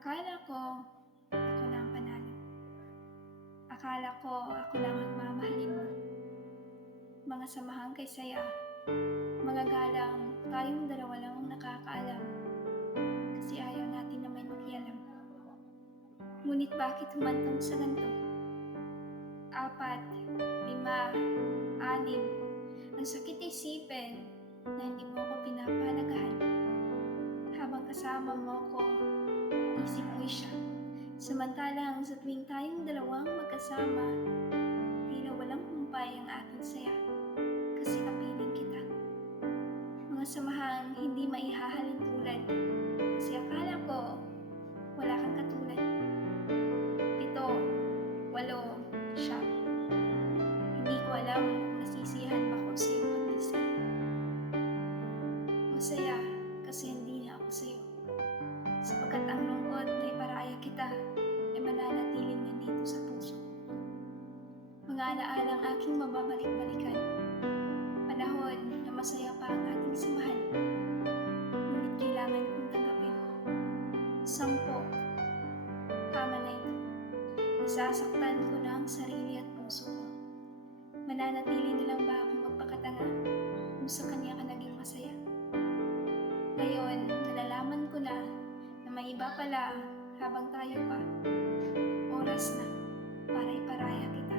Akala ko ako na ang panalo. Akala ko ako lang ang mamahalin mo. Mga samahang kay saya, mga galang, tayong dalawa lang ang nakakaalam. Kasi ayaw natin na may makialam. Ngunit bakit humantong sa ganito? 4, 5, 6, ang sakit isipin na hindi mo ako pinapahalagahan. Habang kasama mo ko, isip ko'y siya. Samantalang sa tuwing tayong dalawang magkasama, tila walang humpay ang aking saya, kasi kapiling kita. Mga samahang hindi maihahalin tulad, kasi akala ko wala kang katulad. 7, 8, 9, hindi ko alam kung nasisiyahan ba ko sa'yo mag-isa. Masaya kasi hindi na ako sa'yo, sapagkat ang lungkot na iparaya kita ay mananatiling nandito sa puso. Mga alaalang aking mababalik-balikan, panahon na masaya pa ang ating samahan, ngunit kailangan kong tanggapin. 10, tama na ito. Nasasaktan ko na ang sarili at puso ko. Mananatili na lang ba akong magpakatanga kung sa kanya ka naging masaya? Ngayon, nalalaman ko na may iba pala habang tayo pa. Oras na para iparaya kita.